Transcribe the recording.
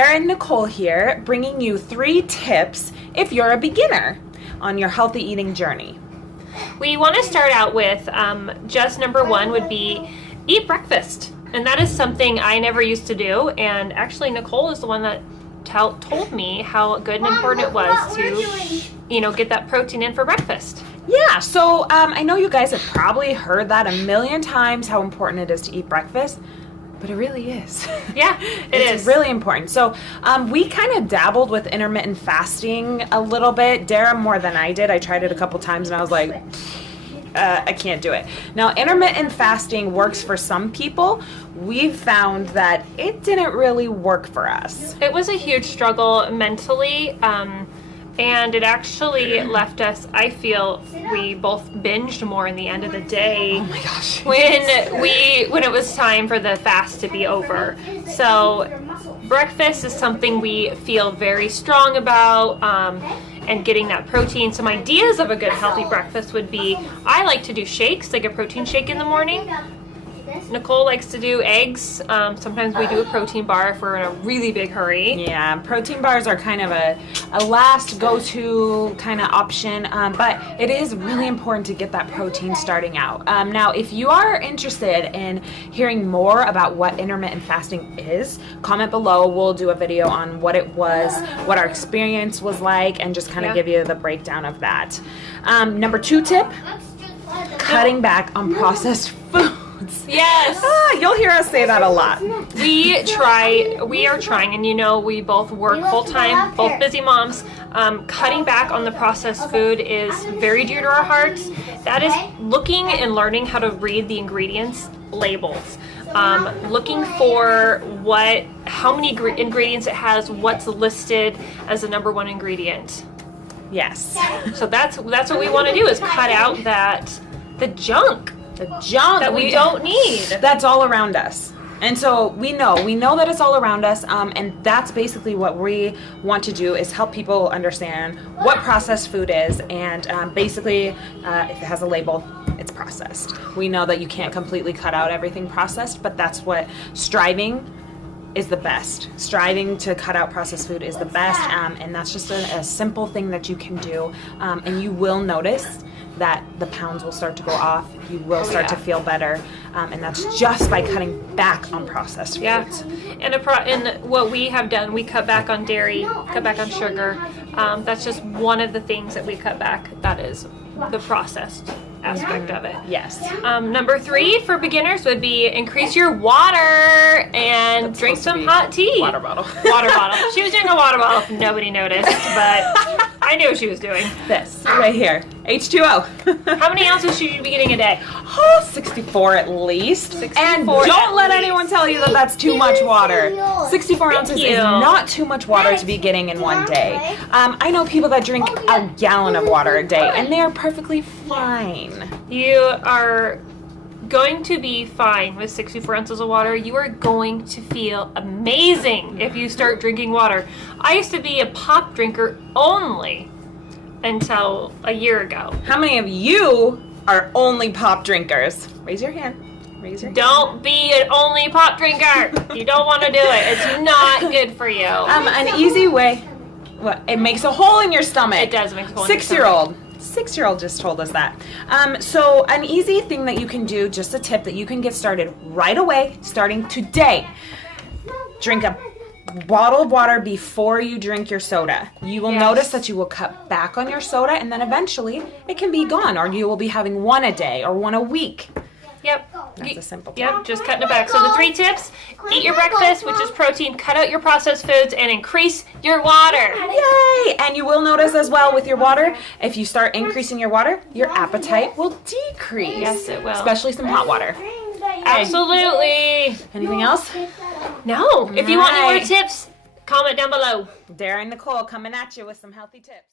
Dara and Nicole here, bringing you 3 tips if you're a beginner on your healthy eating journey. We want to start out with just number 1 would be eat breakfast. And that is something I never used to do. And actually, Nicole is the one that told me how good and important it was to, get that protein in for breakfast. Yeah, so I know you guys have probably heard that a million times, how important it is to eat breakfast. But it really is. Yeah, It's really important. So we kind of dabbled with intermittent fasting a little bit. Dara more than I did. I tried it a couple times and I was like, I can't do it. Now, intermittent fasting works for some people. We've found that it didn't really work for us. It was a huge struggle mentally. And it actually left us, I feel, we both binged more in the end of the day. Oh my gosh. When it was time for the fast to be over. So breakfast is something we feel very strong about, and getting that protein. Some ideas of a good healthy breakfast would be, I like to do shakes, like a protein shake in the morning. Nicole likes to do eggs. Sometimes we do a protein bar if we're in a really big hurry. Yeah, protein bars are kind of a last go-to kind of option, but it is really important to get that protein starting out. Now, if you are interested in hearing more about what intermittent fasting is, comment below. We'll do a video on what it was, what our experience was like, and just kind of give you the breakdown of that. Number 2 tip, cutting back on processed foods. Yes. You'll hear us say that a lot. We are trying, and we both work full-time, both busy moms. Cutting back on the processed food is very dear to our hearts. That is looking and learning how to read the ingredients labels. Looking for how many ingredients it has, what's listed as the number 1 ingredient. Yes. So that's what we want to do, is cut out the junk. The junk that we don't need. That's all around us. And so we know that it's all around us, and that's basically what we want to do, is help people understand what processed food is, and basically if it has a label, it's processed. We know that you can't completely cut out everything processed, but that's what striving is the best. Striving to cut out processed food is the best, and that's just a simple thing that you can do, and you will notice that the pounds will start to go off. You will start to feel better, and that's just by cutting back on processed foods. Yeah, and what we have done, we cut back on dairy, cut back on sugar. That's just one of the things that we cut back. That is the processed aspect of it. Yes. Number 3 for beginners would be increase your water and drink some hot tea. Water bottle. Water bottle. She was doing a water bottle. Nobody noticed, but I knew what she was doing. This right here, H2O. How many ounces should you be getting a day? 64 at least. 64 and don't at let least. anyone tell you that that's too much water. 64 ounces is not too much water to be getting in one day. I know people that drink a gallon of water a day, and they are perfectly fine. You are going to be fine with 64 ounces of water. You are going to feel amazing if you start drinking water. I used to be a pop drinker only until a year ago. How many of you are only pop drinkers? Raise your hand. Raise your hand. Don't be an only pop drinker. You don't want to do it. It's not good for you. An easy way. It makes a hole in your stomach. It does make a hole in your 6-year-old. 6-year-old just told us that. So an easy thing that you can do, just a tip that you can get started right away, starting today. Drink a bottle of water before you drink your soda. You will notice that you will cut back on your soda, and then eventually it can be gone, or you will be having 1 a day or 1 a week. Yep. That's a simple tip. Yep, just cutting it back. So the 3 tips: eat your breakfast, which is protein, cut out your processed foods, and increase your water. Yay! And you will notice as well with your water, if you start increasing your water, your appetite will decrease. Yes, it will. Especially some hot water. Absolutely. Anything else? No. If you want any more tips, comment down below. Dara and Nicole coming at you with some healthy tips.